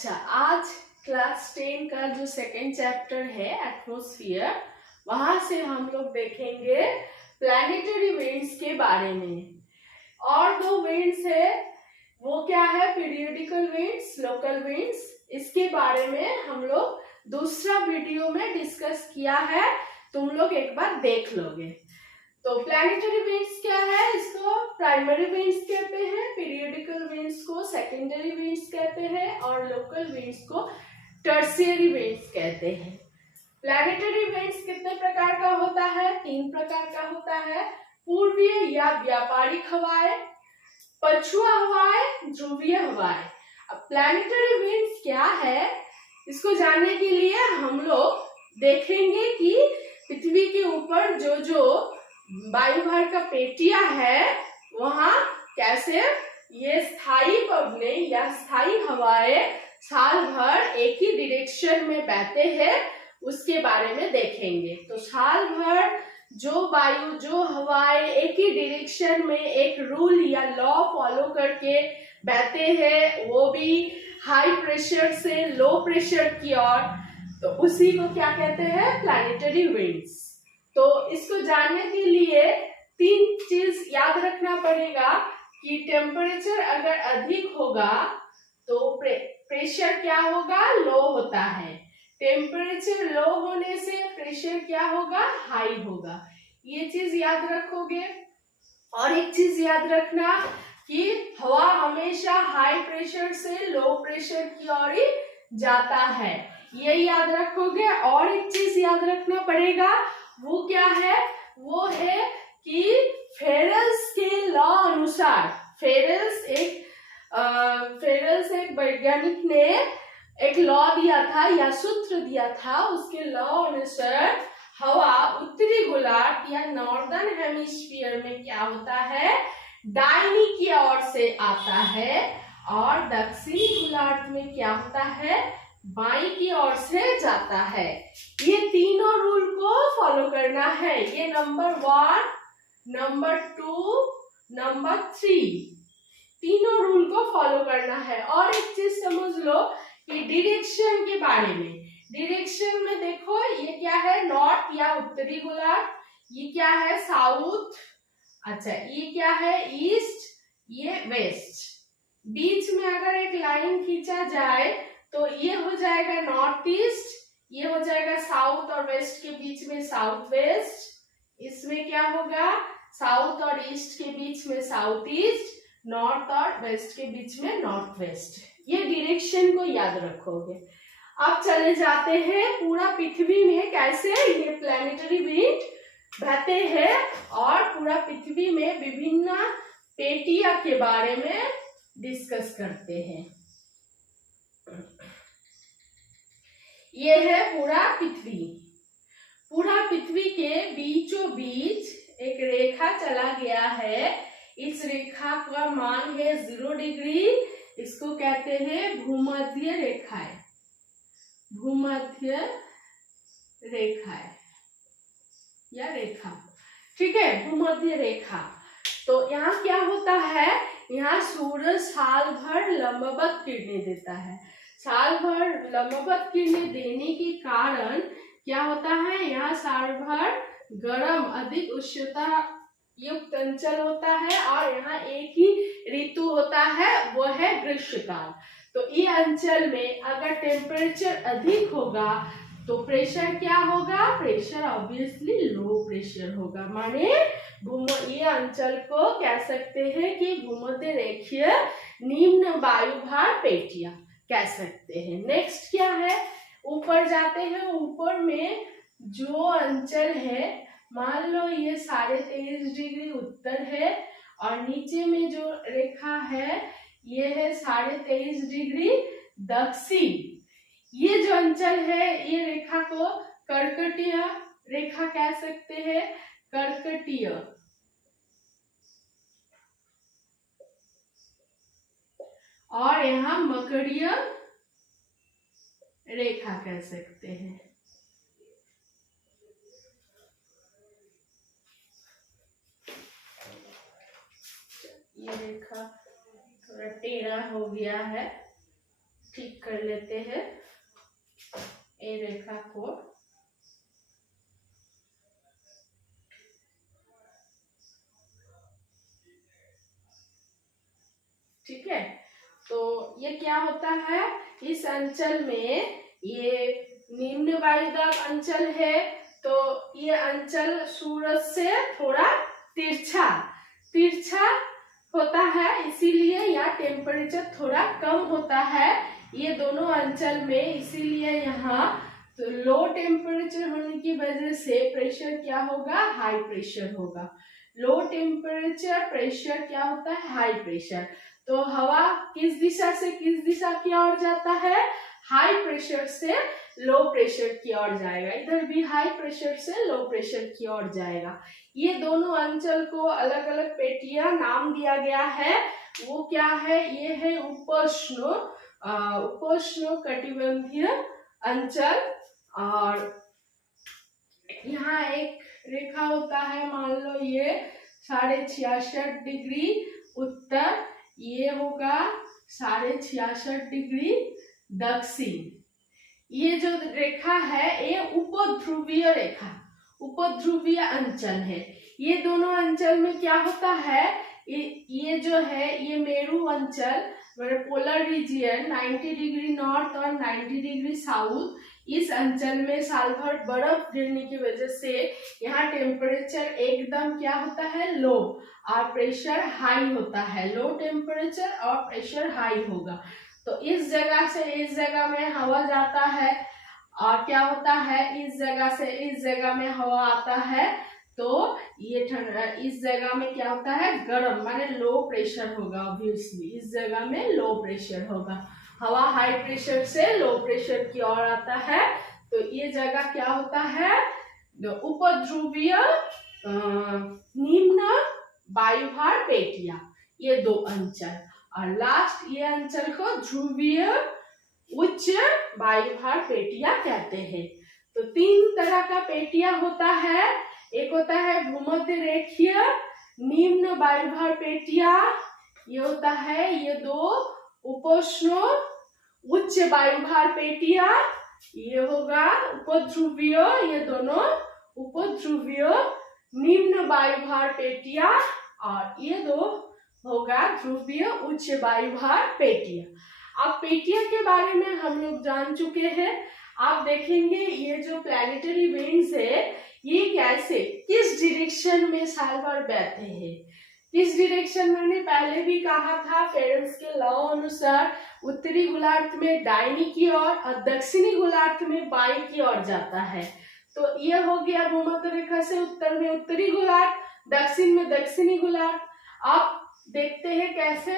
अच्छा, आज क्लास 10 का जो सेकेंड चैप्टर है एटमॉस्फेयर, वहां से हम लोग देखेंगे प्लैनेटरी विंड्स के बारे में। और दो विंड्स है, वो क्या है? Periodical winds, local winds. इसके बारे में हम लोग दूसरा वीडियो में डिस्कस किया है, तुम लोग एक बार देख लोगे। तो प्लैनेटरी विंड्स क्या है? इसको प्राइमरी विंड्स कहते हैं, पीरियोडिकल विंड्स को सेकेंडरी विंड्स कहते हैं और लोकल विंड्स को टर्शियरी विंड्स कहते हैं। प्लैनेटरी विंड्स कितने प्रकार का होता है? 3 प्रकार का होता है। पूर्वीय या व्यापारिक हवाएं, पछुआ हवाएं, ध्रुवीय हवाएं। अब प्लैनेटरी विंड्स क्या है, इसको जानने के लिए हम लोग देखेंगे कि पृथ्वी के ऊपर जो वायुभार का पेटिया है, वहां कैसे ये स्थायी पवनें या स्थायी हवाएं साल भर एक ही डायरेक्शन में बहते हैं, उसके बारे में देखेंगे। तो साल भर जो वायु, जो हवाएं एक ही डायरेक्शन में एक रूल या लॉ फॉलो करके बहते हैं, वो भी हाई प्रेशर से लो प्रेशर की ओर, तो उसी को क्या कहते हैं? Planetary winds. तो इसको जानने के लिए 3 चीज याद रखना पड़ेगा कि टेम्परेचर अगर अधिक होगा तो प्रेशर क्या होगा? लो होता है। टेम्परेचर लो होने से प्रेशर क्या होगा? हाई होगा। ये चीज याद रखोगे। और एक चीज याद रखना कि हवा हमेशा हाई प्रेशर से लो प्रेशर की ओर ही जाता है, ये याद रखोगे। और एक चीज याद रखना पड़ेगा, वो क्या है? वो है कि फेरेल्स के लॉ अनुसार, फेरेल्स एक वैज्ञानिक ने एक लॉ दिया था या सूत्र दिया था, उसके लॉ अनुसार हवा उत्तरी गोलार्ध या नॉर्दर्न हेमिस्फीयर में क्या होता है? दाहिनी की ओर से आता है, और दक्षिणी गोलार्ध में क्या होता है? बाई की ओर से जाता है। ये तीनों रूल को फॉलो करना है। ये नंबर 1, नंबर 2, नंबर 3, तीनों रूल को फॉलो करना है। और एक चीज समझ लो कि डायरेक्शन के बारे में, डायरेक्शन में देखो ये क्या है? नॉर्थ या उत्तरी गोलार्ध, ये क्या है? साउथ, अच्छा ये क्या है? ईस्ट, ये वेस्ट। बीच में अगर एक लाइन खींचा जाए तो ये हो जाएगा नॉर्थ ईस्ट, ये हो जाएगा साउथ और वेस्ट के बीच में साउथ वेस्ट। इसमें क्या होगा? साउथ और ईस्ट के बीच में साउथ ईस्ट, नॉर्थ और वेस्ट के बीच में नॉर्थ वेस्ट। ये डायरेक्शन को याद रखोगे। अब चले जाते हैं पूरा पृथ्वी में कैसे ये प्लैनेटरी विंड बहते हैं, और पूरा पृथ्वी में विभिन्न पेटिया के बारे में डिस्कस करते हैं। ये है पूरा पृथ्वी। पूरा पृथ्वी के बीचों बीच एक रेखा चला गया है। इस रेखा का मान है 0 डिग्री। इसको कहते हैं भूमध्य रेखाएं, भूमध्य रेखाएं या रेखा, ठीक है, भूमध्य रेखा। तो यहाँ क्या होता है? यहाँ सूरज साल भर लंबवत किरणें देता है। साल भर लंबवत किरणें देने के कारण क्या होता है? यहाँ साल भर गर्म, अधिक उष्णता युक्त अंचल होता है, और यहाँ एक ही ऋतु होता है, वो है ग्रीष्मकाल। तो ये अंचल में अगर टेम्परेचर अधिक होगा तो प्रेशर क्या होगा? प्रेशर ऑब्वियसली लो प्रेशर होगा। माने ये अंचल को कह सकते हैं कि भूमध्य रेखीय निम्न वायुभार पेटिया कह सकते हैं। नेक्स्ट क्या है? ऊपर जाते हैं। ऊपर में जो अंचल है, मान लो ये 23.5 डिग्री उत्तर है, और नीचे में जो रेखा है ये है 23.5 डिग्री दक्षिण। ये जो अंचल है, ये रेखा को कर्कटीय रेखा कह सकते हैं, कर्कटीय। और यहाँ मकड़ीय रेखा कह सकते हैं। ये रेखा थोड़ा टेढ़ा हो गया है, ठीक कर लेते हैं ए रेखा को। ठीक है, तो ये क्या होता है, इस अंचल में ये निम्न वायुदाब अंचल है, तो ये अंचल सूरज से थोड़ा तिरछा तिरछा होता है, इसीलिए यहाँ टेम्परेचर थोड़ा कम होता है ये दोनों अंचल में। इसीलिए यहाँ तो लो टेम्परेचर होने की वजह से प्रेशर क्या होगा, हाई प्रेशर होगा। लो टेम्परेचर प्रेशर क्या होता है, हाई प्रेशर। तो हवा किस दिशा से किस दिशा की ओर जाता है, हाई प्रेशर से लो प्रेशर की ओर जाएगा। इधर भी हाई प्रेशर से लो प्रेशर की ओर जाएगा। ये दोनों अंचल को अलग अलग पेटियां नाम दिया गया है। वो क्या है, ये है उपोष्ण कटिबंधीय अंचल। और यहाँ एक रेखा होता है, मान लो ये 66.5 डिग्री उत्तर, ये होगा 66.5 डिग्री दक्षिण। ये जो रेखा है ये उपध्रुवीय रेखा, उपध्रुवीय अंचल है। ये दोनों अंचल में क्या होता है, ये जो है ये मेरू अंचल, पोलर रीजियन 90 डिग्री नॉर्थ और 90 डिग्री साउथ, इस अंचल में साल भर बर्फ गिरने की वजह से यहाँ टेम्परेचर एकदम क्या होता है, लो, और प्रेशर हाई होता है। लो टेम्परेचर और प्रेशर हाई होगा, तो इस जगह से इस जगह में हवा जाता है, और क्या होता है, इस जगह से इस जगह में हवा आता है, तो ये ठंडा, इस जगह में क्या होता है, गर्म, माने लो प्रेशर होगा। ऑब्वियसली इस जगह में लो प्रेशर होगा, हवा हाई प्रेशर से लो प्रेशर की ओर आता है, तो ये जगह क्या होता है, उपध्रुवीय निम्न वायुभार पेटिया, ये दो अंचल। और लास्ट ये अंचल को ध्रुवीय उच्च वायुभार पेटिया कहते हैं। तो 3 तरह का पेटिया होता है। एक होता है भूमध्य रेखीय निम्न वायुभार पेटिया, ये होता है ये दो उपोष्ण उच्च वायुभार पेटिया, ये होगा उपध्रुवीय, ये दोनों उपध्रुवीय निम्न वायुभार पेटिया, और ये दो होगा ध्रुवीय उच्च वायुभार पेटिया। अब पेटिया के बारे में हम लोग जान चुके हैं। आप देखेंगे ये जो प्लैनेटरी विंड्स है ये कैसे किस डायरेक्शन में साल भर बहते हैं। किस डायरेक्शन, मैंने पहले भी कहा था, फेरेंस के लॉ अनुसार उत्तरी गोलार्ध में दाहिनी की ओर और दक्षिणी गोलार्ध में बाईं की ओर जाता है। तो ये हो गया भूमध्य रेखा से उत्तर में उत्तरी गोलार्ध, दक्षिण में दक्षिणी गोलार्ध। आप देखते हैं कैसे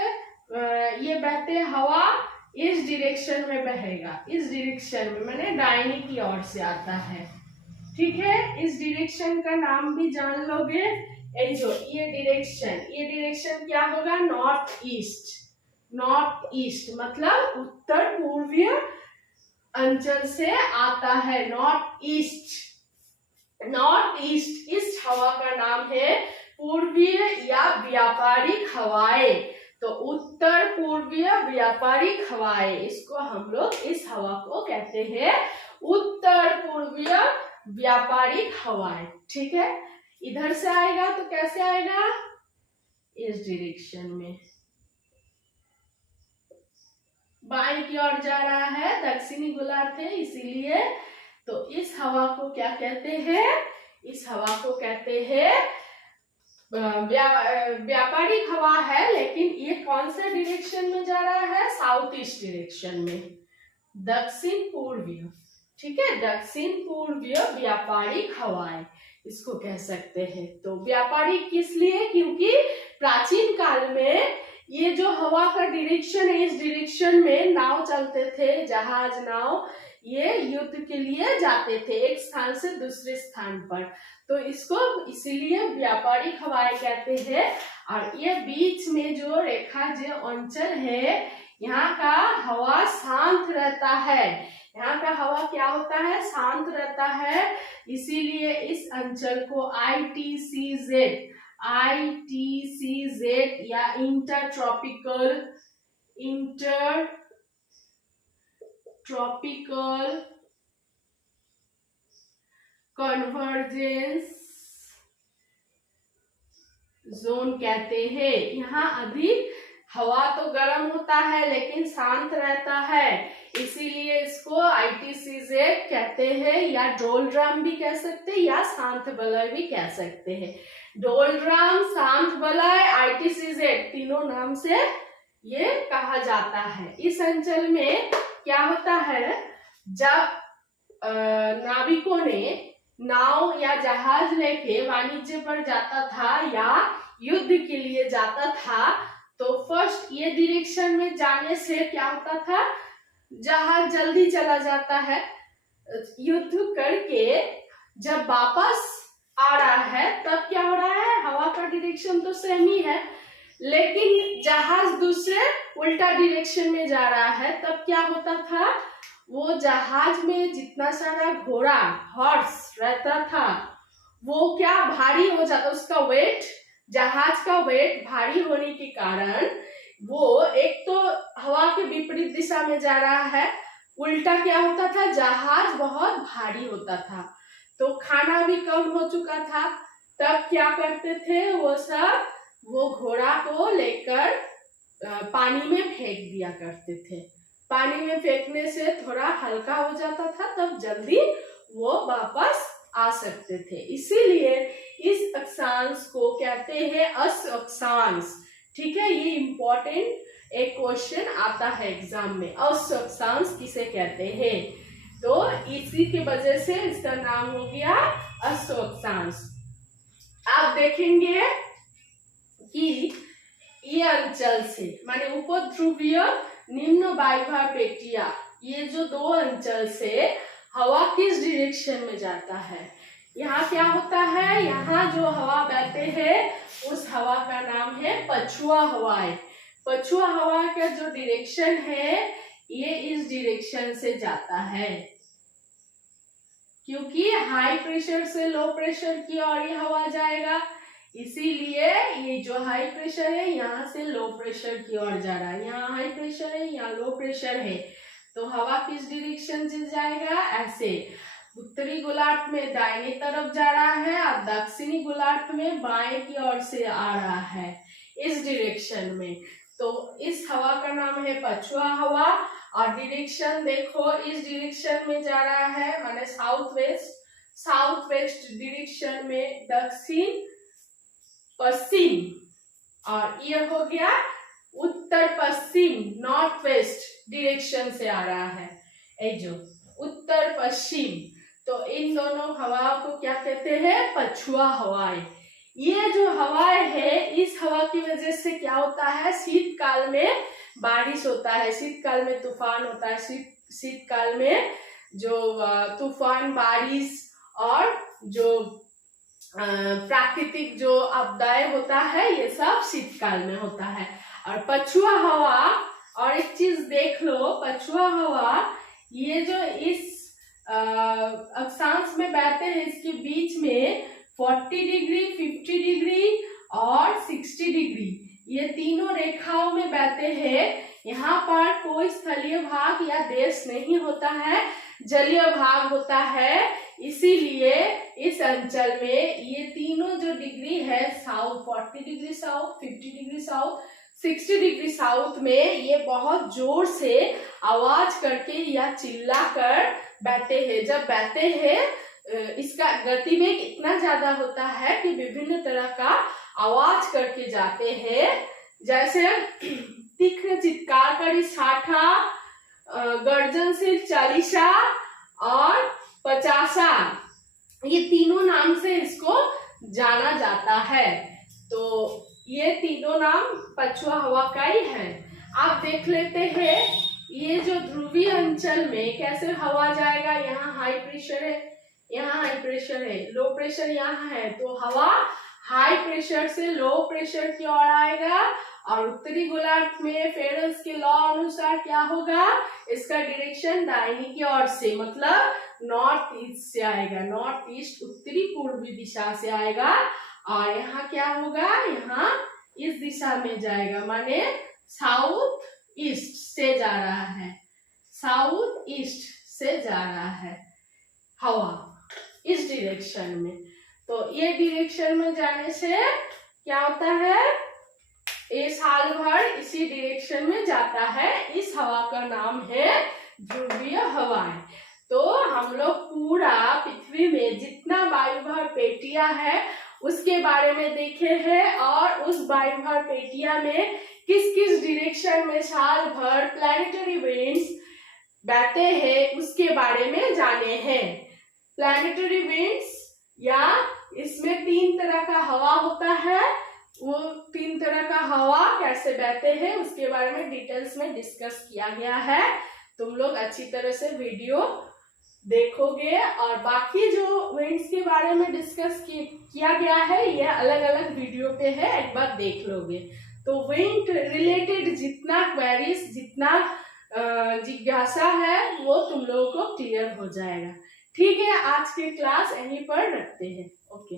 ये बहते, हवा इस डायरेक्शन में बहेगा, इस डायरेक्शन में, मैंने दाहिनी की ओर से आता है। ठीक है, इस डायरेक्शन का नाम भी जान लोगे। ये डायरेक्शन क्या होगा, नॉर्थ ईस्ट। नॉर्थ ईस्ट मतलब उत्तर पूर्वीय अंचल से आता है, नॉर्थ ईस्ट। नॉर्थ ईस्ट इस हवा का नाम है पूर्वीय या व्यापारिक हवाएं। तो उत्तर पूर्वीय व्यापारिक हवाएं, इसको हम लोग इस हवा को कहते हैं उत्तर पूर्वीय व्यापारिक हवाएं। ठीक है, इधर से आएगा तो कैसे आएगा, इस डायरेक्शन में, बाईं की ओर जा रहा है, दक्षिणी गोलार्ध है इसीलिए। तो इस हवा को क्या कहते हैं, इस हवा को कहते हैं व्यापारिक हवा है, लेकिन ये कौन सा डायरेक्शन में जा रहा है, साउथ ईस्ट डायरेक्शन में, दक्षिण पूर्वीय। ठीक है, दक्षिण पूर्वीय व्यापारिक हवाएं इसको कह सकते हैं। तो व्यापारिक किस लिए, क्योंकि प्राचीन काल में ये जो हवा का डायरेक्शन है, इस डायरेक्शन में नाव चलते थे, जहाज नाव, ये युद्ध के लिए जाते थे एक स्थान से दूसरे स्थान पर, तो इसको इसीलिए व्यापारिक हवाएं कहते हैं। और ये बीच में जो रेखा जो अंचल है, यहाँ का हवा शांत रहता है, यहाँ का हवा क्या होता है, शांत रहता है, इसीलिए इस अंचल को ITCZ या इंटर ट्रॉपिकल कन्वर्जेंस जोन कहते हैं। यहाँ अधिक हवा तो गर्म होता है लेकिन शांत रहता है, इसीलिए इसको ITCZ कहते हैं, या डोलड्रम भी कह सकते हैं, या शांत वलय भी कह सकते हैं। डोलड्रम, शांत वलय, ITCZ तीनों नाम से ये कहा जाता है। इस अंचल में क्या होता है, जब नाविकों ने नाव या जहाज लेके वाणिज्य पर जाता था या युद्ध के लिए जाता था, तो फर्स्ट ये डायरेक्शन में जाने से क्या होता था, जहाज जल्दी चला जाता है। युद्ध करके जब वापस आ रहा है तब क्या हो रहा है, हवा का डायरेक्शन तो सेम ही है, लेकिन जहाज दूसरे उल्टा डायरेक्शन में जा रहा है, तब क्या होता था, वो जहाज में जितना सारा घोड़ा हॉर्स रहता था वो क्या भारी हो जाता, उसका वेट, जहाज का वेट भारी होने के कारण वो एक तो हवा के विपरीत दिशा में जा रहा है, उल्टा क्या होता था, जहाज बहुत भारी होता था, तो खाना भी कम हो चुका था। तब क्या करते थे वो सब, वो घोड़ा को लेकर पानी में फेंक दिया करते थे। पानी में फेंकने से थोड़ा हल्का हो जाता था, तब जल्दी वो वापस आ सकते थे। इसीलिए इस अक्षांश को कहते हैं अश्व अक्षांश। ठीक है, ये इम्पोर्टेंट एक क्वेश्चन आता है एग्जाम में, अश्व अक्षांश किसे कहते हैं, तो इसी की वजह से इसका नाम हो गया अश्व अक्षांश। आप देखेंगे कि ये अंचल से माने उपध्रुवीय निम्न वायुभार पेटिया, ये जो दो अंचल से हवा किस डायरेक्शन में जाता है, यहाँ क्या होता है, यहाँ जो हवा बहते हैं उस हवा का नाम है पछुआ हवाएं। पछुआ हवा का जो डायरेक्शन है ये इस डायरेक्शन से जाता है, क्योंकि हाई प्रेशर से लो प्रेशर की ओर ये हवा जाएगा, इसीलिए ये जो हाई प्रेशर है यहाँ से लो प्रेशर की ओर जा रहा है, यहाँ हाई प्रेशर है यहाँ लो प्रेशर है, तो हवा किस डायरेक्शन से जाएगा, ऐसे उत्तरी गोलार्ध में दाहिने तरफ जा रहा है और दक्षिणी गोलार्ध में बाएं की ओर से आ रहा है इस डायरेक्शन में। तो इस हवा का नाम है पछुआ हवा, और डायरेक्शन देखो इस डायरेक्शन में जा रहा है, माने साउथ वेस्ट डायरेक्शन में दक्षिण पश्चिम, और ये हो गया उत्तर पश्चिम नॉर्थ वेस्ट डायरेक्शन से आ रहा है, ये जो उत्तर पश्चिम। तो इन दोनों हवाओं को क्या कहते हैं, पछुआ हवाएं। ये जो हवाएं है, इस हवा की वजह से क्या होता है, शीतकाल में बारिश होता है, शीतकाल में तूफान होता है, शीतकाल में जो तूफान, बारिश और जो प्राकृतिक जो आपदाएं होता है ये सब शीतकाल में होता है। और पछुआ हवा, और एक चीज देख लो, पछुआ हवा ये जो इस अक्षांश में बहते हैं, इसके बीच में 40 डिग्री, 50 डिग्री और 60 डिग्री ये तीनों रेखाओं में बहते हैं। यहाँ पर कोई स्थलीय भाग या देश नहीं होता है, जलीय भाग होता है, इसीलिए इस अंचल में ये तीनों जो डिग्री है, south 40 degree south, 50 degree south, 60 degree south में ये बहुत जोर से आवाज करके या चिल्ला कर बहते हैं। जब बहते हैं इसका गति में इतना ज्यादा होता है कि विभिन्न तरह का आवाज करके जाते हैं, जैसे तीक्ष्ण चित्कार करी साठा, गर्जनशील चालीसा और 50, ये तीनों नाम से इसको जाना जाता है। तो ये तीनों नाम पछुआ हवा का ही है। आप देख लेते हैं ये जो ध्रुवीय अंचल में कैसे हवा जाएगा, यहाँ हाई प्रेशर है, यहाँ हाई प्रेशर है, लो प्रेशर यहाँ है, तो हवा हाई प्रेशर से लो प्रेशर की ओर आएगा, और उत्तरी गोलार्ध में फेरेल्स के लॉ अनुसार क्या होगा, इसका डायरेक्शन दाहिनी की ओर से, मतलब नॉर्थ ईस्ट से आएगा, नॉर्थ ईस्ट उत्तरी पूर्वी दिशा से आएगा, और यहाँ क्या होगा, यहाँ इस दिशा में जाएगा, माने साउथ ईस्ट से जा रहा है, साउथ ईस्ट से जा रहा है हवा, इस डायरेक्शन में। तो ये डायरेक्शन में जाने से क्या होता है, ये साल भर इसी डायरेक्शन में जाता है। इस हवा का नाम है ध्रुवीय हवाएं। तो हम लोग पूरा पृथ्वी में जितना वायुभार पेटिया है उसके बारे में देखे हैं, और उस वायुभार पेटिया में किस किस डायरेक्शन में साल भर प्लैनेटरी विंड्स बहते हैं उसके बारे में जाने हैं। प्लैनेटरी विंड्स, या इसमें 3 तरह का हवा होता है, वो 3 तरह का हवा कैसे बहते हैं उसके बारे में डिटेल्स में डिस्कस किया गया है। तुम लोग अच्छी तरह से वीडियो देखोगे, और बाकी जो विंड्स के बारे में डिस्कस किया गया है ये अलग अलग वीडियो पे है, एक बार देख लोगे तो विंड रिलेटेड जितना क्वेरीज, जितना जिज्ञासा है वो तुम लोगों को क्लियर हो जाएगा। ठीक है, आज की क्लास यहीं पर रखते हैं। ओके।